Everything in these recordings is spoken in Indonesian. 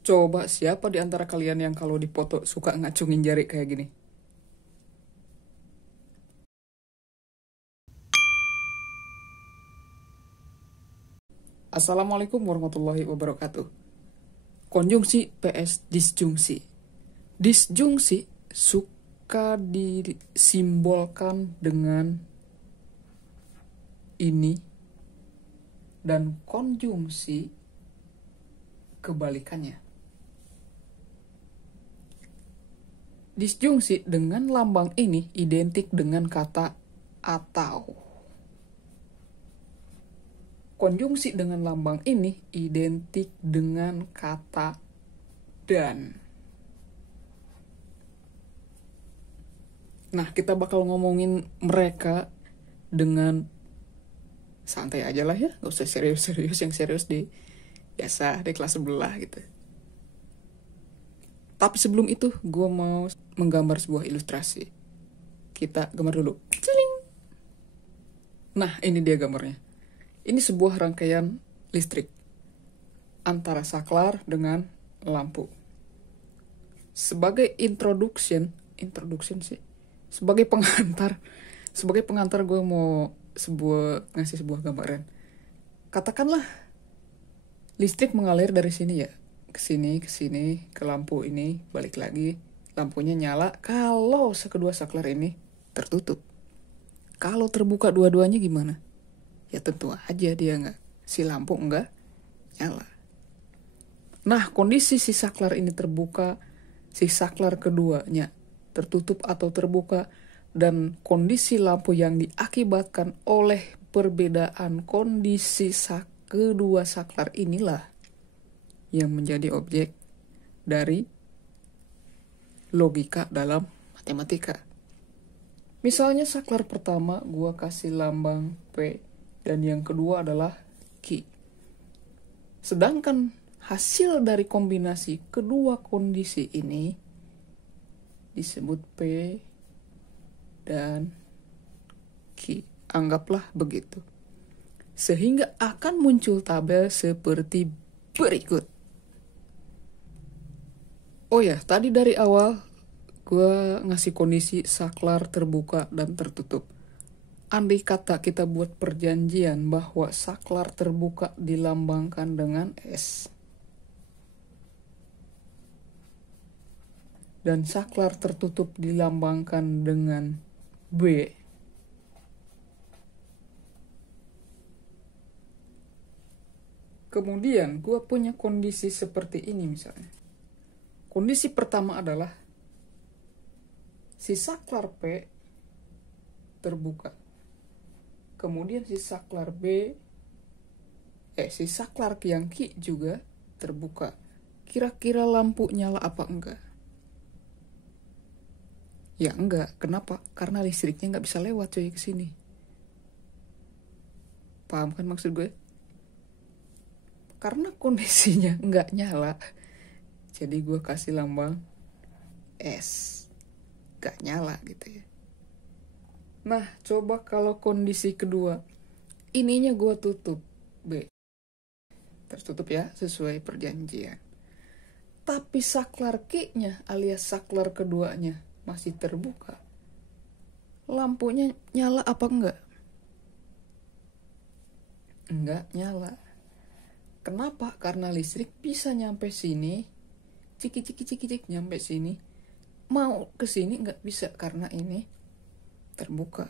Coba siapa di antara kalian yang kalau dipoto suka ngacungin jari kayak gini? Assalamualaikum warahmatullahi wabarakatuh. Konjungsi PS disjungsi. Disjungsi suka disimbolkan dengan ini, dan konjungsi kebalikannya. Disjungsi dengan lambang ini identik dengan kata atau. Konjungsi dengan lambang ini identik dengan kata dan. Nah, kita bakal ngomongin mereka dengan santai aja lah ya, gak usah serius-serius, yang serius di biasa di kelas sebelah gitu. Tapi sebelum itu, gue mau menggambar sebuah ilustrasi. Kita gambar dulu. Ciling. Nah, ini dia gambarnya. Ini sebuah rangkaian listrik antara saklar dengan lampu. Sebagai introduction sih. Sebagai pengantar gue mau ngasih sebuah gambaran. Katakanlah listrik mengalir dari sini ya, ke sini, ke lampu ini, balik lagi, lampunya nyala kalau kedua saklar ini tertutup. Kalau terbuka dua-duanya gimana? Ya tentu aja si lampu enggak nyala. Nah, kondisi si saklar ini terbuka, si saklar keduanya tertutup atau terbuka, dan kondisi lampu yang diakibatkan oleh perbedaan kondisi kedua saklar inilah yang menjadi objek dari logika dalam matematika. Misalnya saklar pertama gua kasih lambang P dan yang kedua adalah Q. Sedangkan hasil dari kombinasi kedua kondisi ini disebut P dan Q. Anggaplah begitu. Sehingga akan muncul tabel seperti berikut. Oh ya, tadi dari awal gue ngasih kondisi saklar terbuka dan tertutup. Andai kata kita buat perjanjian bahwa saklar terbuka dilambangkan dengan S dan saklar tertutup dilambangkan dengan B, kemudian gue punya kondisi seperti ini misalnya. Kondisi pertama adalah si saklar P terbuka. Kemudian si saklar si saklar yang Q juga terbuka. Kira-kira lampu nyala apa enggak? Ya enggak. Kenapa? Karena listriknya nggak bisa lewat coy ke sini. Paham kan maksud gue? Karena kondisinya nggak nyala, jadi gue kasih lambang S. Gak nyala gitu ya. Nah, coba kalau kondisi kedua, ininya gue tutup B. Tertutup ya, sesuai perjanjian. Tapi saklar Q-nya alias saklar keduanya masih terbuka. Lampunya nyala apa enggak? Enggak nyala. Kenapa? Karena listrik bisa nyampe sini, ciki nyampe sini. Mau ke sini nggak bisa karena ini terbuka.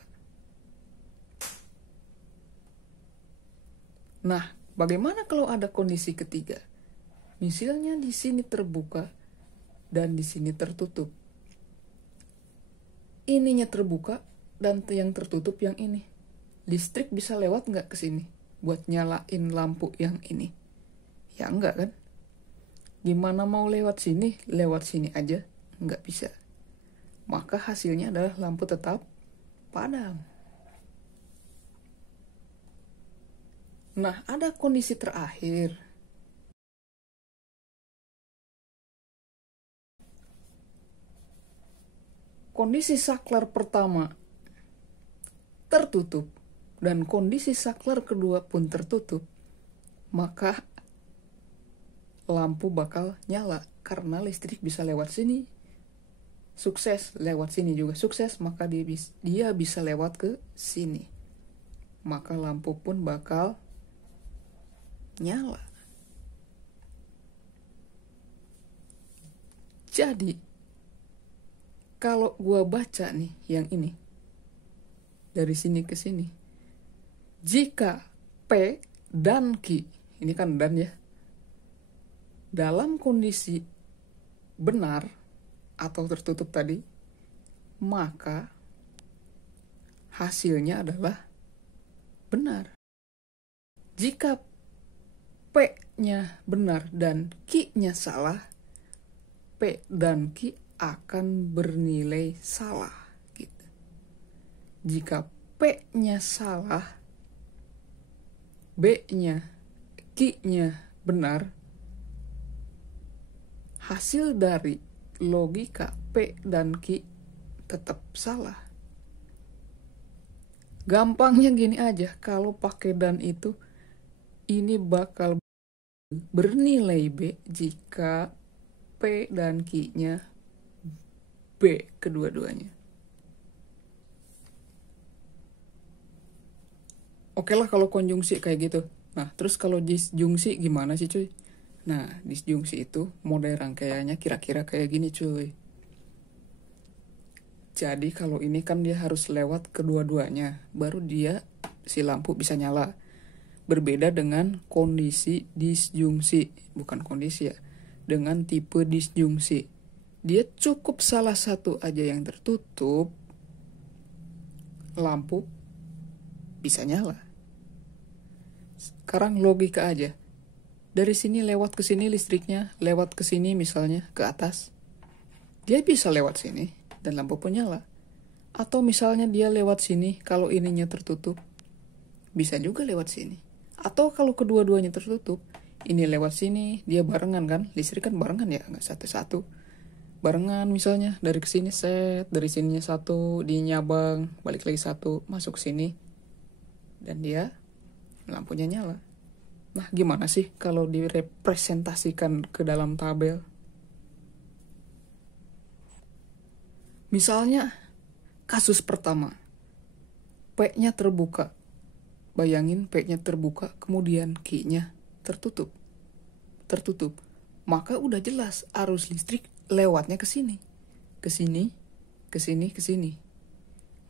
Nah, bagaimana kalau ada kondisi ketiga? Misalnya di sini terbuka dan di sini tertutup. Ininya terbuka dan yang tertutup yang ini. Listrik bisa lewat nggak ke sini buat nyalain lampu yang ini? Ya enggak kan? Gimana mau lewat sini? Lewat sini aja nggak bisa. Maka hasilnya adalah lampu tetap padam. Nah, ada kondisi terakhir. Kondisi saklar pertama tertutup dan kondisi saklar kedua pun tertutup, maka lampu bakal nyala karena listrik bisa lewat sini. Sukses lewat sini juga sukses, maka dia bisa lewat ke sini. Maka lampu pun bakal nyala. Jadi kalau gua baca nih yang ini dari sini ke sini, jika P dan Q, ini kan dan ya, dalam kondisi benar atau tertutup tadi, maka hasilnya adalah benar. Jika P-nya benar dan Q-nya salah, P dan Q akan bernilai salah gitu. Jika P-nya salah, B-nya, Q-nya benar, hasil dari logika P dan Q tetap salah. Gampangnya gini aja, kalau pakai dan itu, ini bakal bernilai B jika P dan Q-nya B kedua-duanya. Oke lah kalau konjungsi kayak gitu. Nah, terus kalau disjungsi gimana sih cuy? Nah, disjungsi itu model rangkaiannya kira-kira kayak gini cuy. Jadi kalau ini kan dia harus lewat kedua-duanya, baru dia si lampu bisa nyala. Berbeda dengan kondisi disjungsi, bukan kondisi ya, dengan tipe disjungsi. Dia cukup salah satu aja yang tertutup, lampu bisa nyala. Sekarang logika aja. Dari sini lewat ke sini listriknya, lewat ke sini misalnya ke atas. Dia bisa lewat sini dan lampu pun nyala. Atau misalnya dia lewat sini, kalau ininya tertutup, bisa juga lewat sini. Atau kalau kedua-duanya tertutup, ini lewat sini, dia barengan kan, listrik kan barengan ya, nggak satu-satu. Barengan misalnya, dari kesini set, dari sininya satu, di nyabang, balik lagi satu, masuk sini, dan dia lampunya nyala. Nah, gimana sih kalau direpresentasikan ke dalam tabel? Misalnya, kasus pertama, P-nya terbuka. Bayangin P-nya terbuka, kemudian Q-nya tertutup. Maka udah jelas arus listrik lewatnya ke sini. Ke sini, ke sini, ke sini.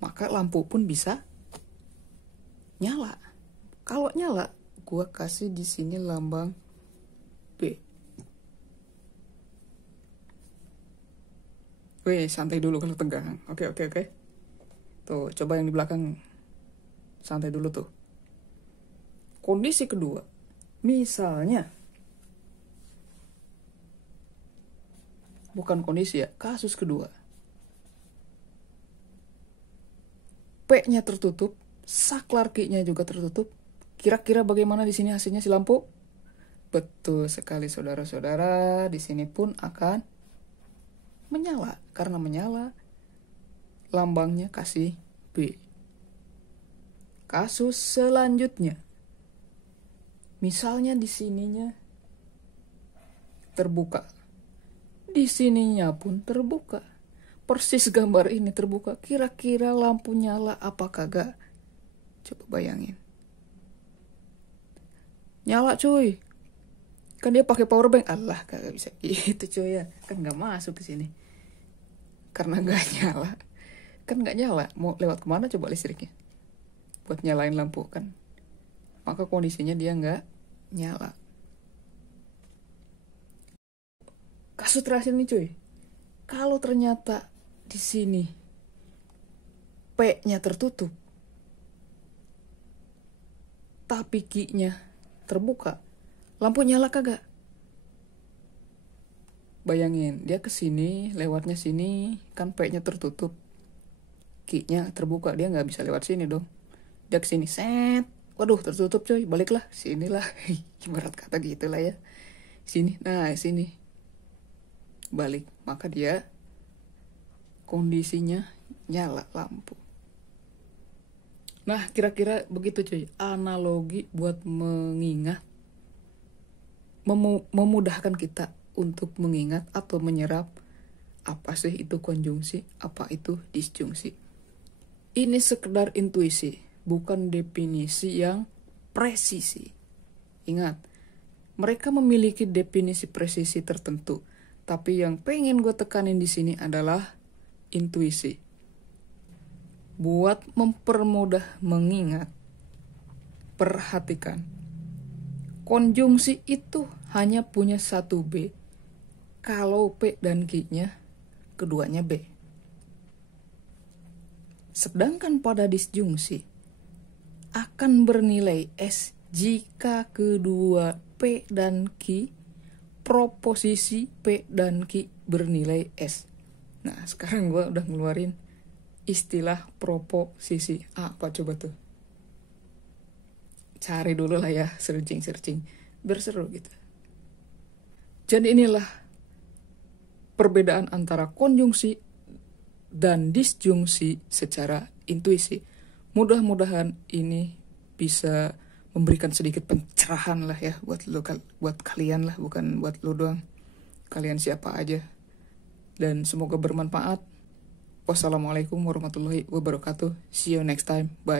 Maka lampu pun bisa nyala. Kalau nyala, gua kasih di sini lambang B. Weh, santai dulu kalau tegang. Oke. Tuh, coba yang di belakang santai dulu tuh. Kondisi kedua, misalnya, bukan kondisi ya, kasus kedua. P-nya tertutup, saklar Q-nya juga tertutup. Kira-kira bagaimana di sini hasilnya si lampu? Betul sekali saudara-saudara, di sini pun akan menyala. Karena menyala, lambangnya kasih B. Kasus selanjutnya, misalnya di sininya terbuka, di sininya pun terbuka. Persis gambar ini terbuka. Kira-kira lampu nyala apa kagak? Coba bayangin. Nyala cuy. Kan dia pakai power bank. Allah, kagak bisa gitu cuy ya. Kan nggak masuk ke sini. Karena nggak nyala. Kan nggak nyala. Mau lewat kemana coba listriknya? Buat nyalain lampu kan. Maka kondisinya dia nggak nyala. Kasus terakhir nih cuy. Kalau ternyata di sini P-nya tertutup, tapi Q-nya terbuka, lampu nyala kagak? Bayangin, dia ke sini, lewatnya sini, kan P-nya tertutup, Q-nya terbuka, dia nggak bisa lewat sini dong. Dia ke sini, set, waduh tertutup coy, baliklah, sinilah, ibarat kata gitu lah ya. Sini, nah sini, balik, maka dia kondisinya nyala lampu. Nah, kira-kira begitu cuy, analogi buat memudahkan kita untuk mengingat atau menyerap apa sih itu konjungsi, apa itu disjungsi. Ini sekedar intuisi, bukan definisi yang presisi. Ingat, mereka memiliki definisi presisi tertentu, tapi yang pengen gue tekanin di sini adalah intuisi. Buat mempermudah mengingat, perhatikan, konjungsi itu hanya punya satu B, kalau P dan Q-nya keduanya B. Sedangkan pada disjungsi akan bernilai S jika kedua P dan Q proposisi P dan Q bernilai S. Nah, sekarang gue udah ngeluarin istilah proposisi. Apa coba tuh? Cari dulu lah ya, searching biar seru gitu. Jadi inilah perbedaan antara konjungsi dan disjungsi secara intuisi. Mudah-mudahan ini bisa memberikan sedikit pencerahan lah ya buat kalian lah, bukan buat lo doang. Kalian siapa aja. Dan semoga bermanfaat. Wassalamualaikum warahmatullahi wabarakatuh. See you next time. Bye.